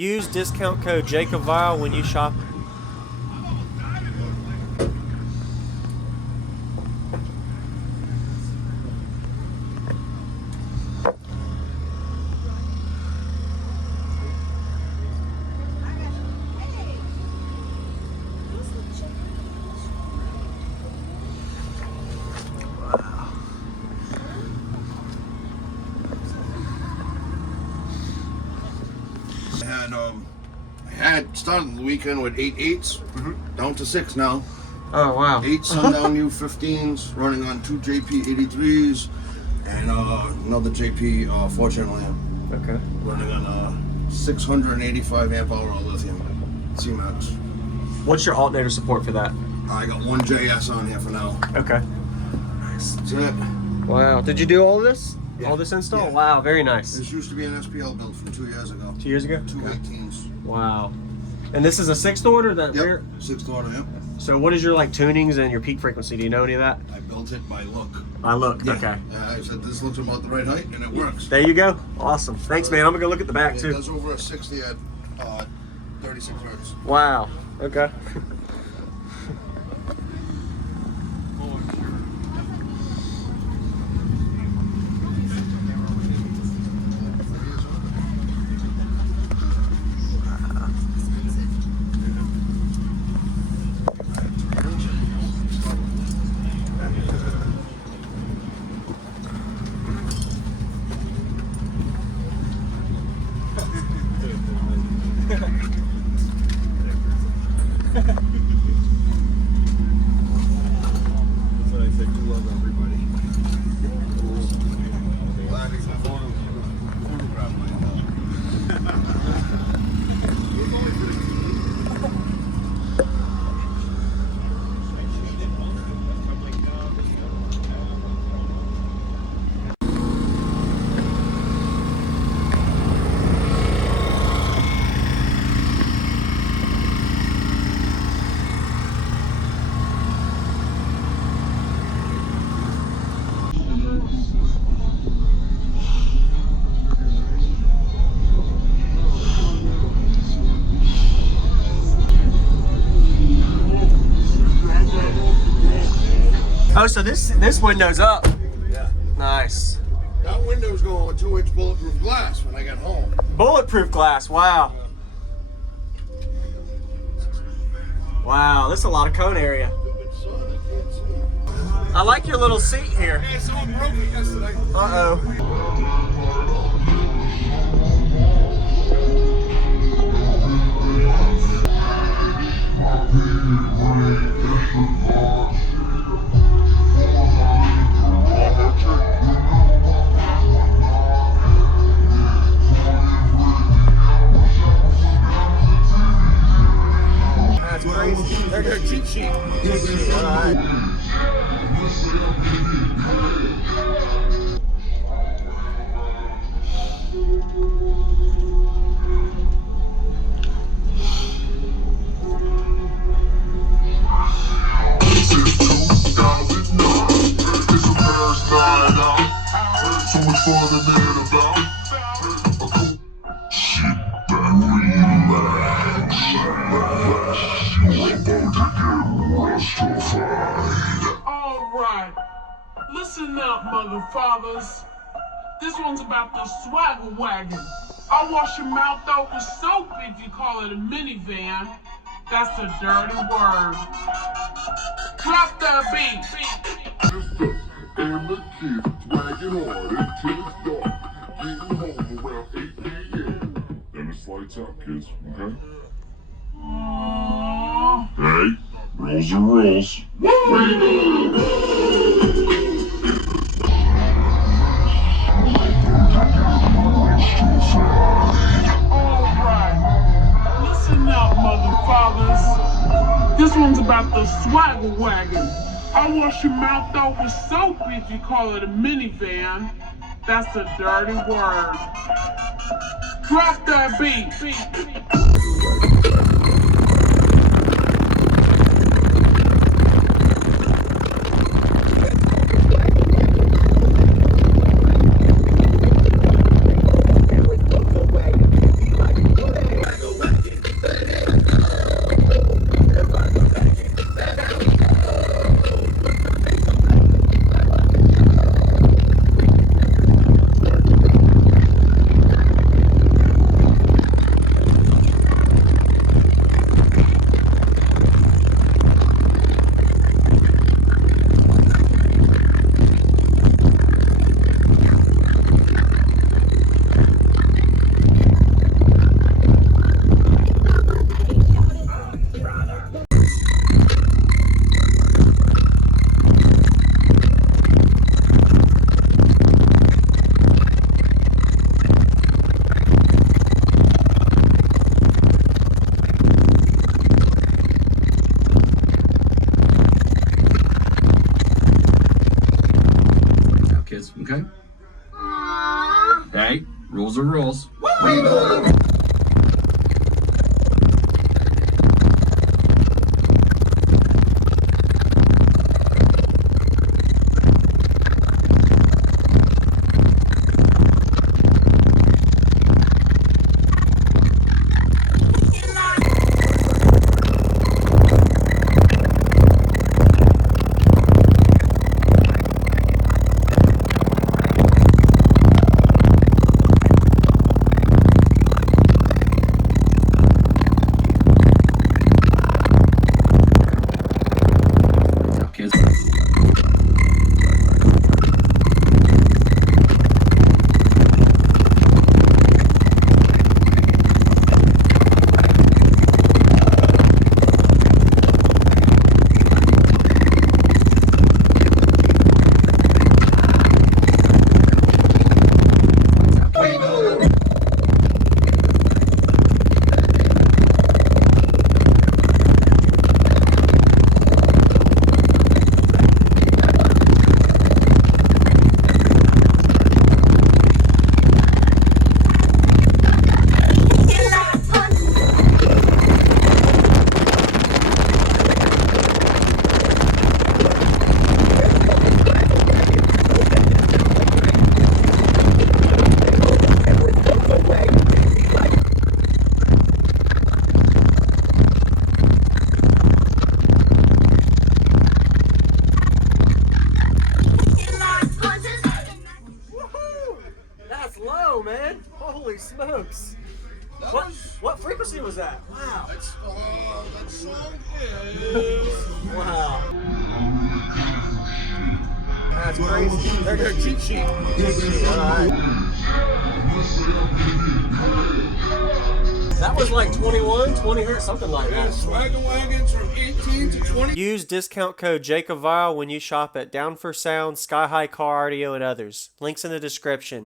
Use discount code JacobVile when you shop. I had started the weekend with 8 8s, down to 6 now. Oh wow. 8 Sundown U15s, running on 2 JP 83s, and another JP fortunately Okay. running on 685 amp hour lithium C-Max. What's your alternator support for that? I got 1 JS on here for now. Okay. That's it. Wow. Did you do all of this? Yeah. All this install? Yeah. Wow, very nice. This used to be an SPL build from 2 years ago. 2 years ago? 2 Okay. 18s. Wow. And this is a 6th order? That Yep. rear? 6th order, yep. So what is your like tunings and your peak frequency? Do you know any of that? I built it by look. I looked, Yeah. okay. I said this looks about the right height, and it works. There you go. Awesome. Thanks, man. I'm gonna go look at the back It too. does over a 60 at 36 hertz. Wow. Okay. That's what I said. Do love everybody. Glad he's a photograph Oh, so this window's up. Yeah. Nice. That window's going with 2-inch bulletproof glass when I got home. Bulletproof glass. Wow. Wow, this is a lot of cone area. I like your little seat here. Yeah, someone broke it yesterday. Uh-oh. That's crazy. They're their cheat sheet. All right. Since 2009, it's a past night out. So much fun to knit about. Sit back, relax, you're about to get rustified. Alright, listen up, mother fathers. This one's about the swagger wagon. I wash your mouth out with soap if you call it a minivan. That's a dirty word. Drop that beat. And the kids wagging hard until it's dark. Getting home around 8 p.m. And it's lights out, kids, okay? Aww. Hey, rules are rules. Alright, listen up, mother fathers. This one's about the swagger wagon. I wash your mouth out with soap if you call it a minivan. That's a dirty word. Drop that beat. Rules are rules. Kids. That's low, man. Holy smokes. What frequency was that? Wow. That song is... Wow. That's crazy. They're cheat sheet. Alright. That was like 21, 20 hertz, something like that. Swagger wagons from 18 to 20. Use discount code JACOBVILE when you shop at Down for Sound, Sky High Car Audio, and others. Links in the description.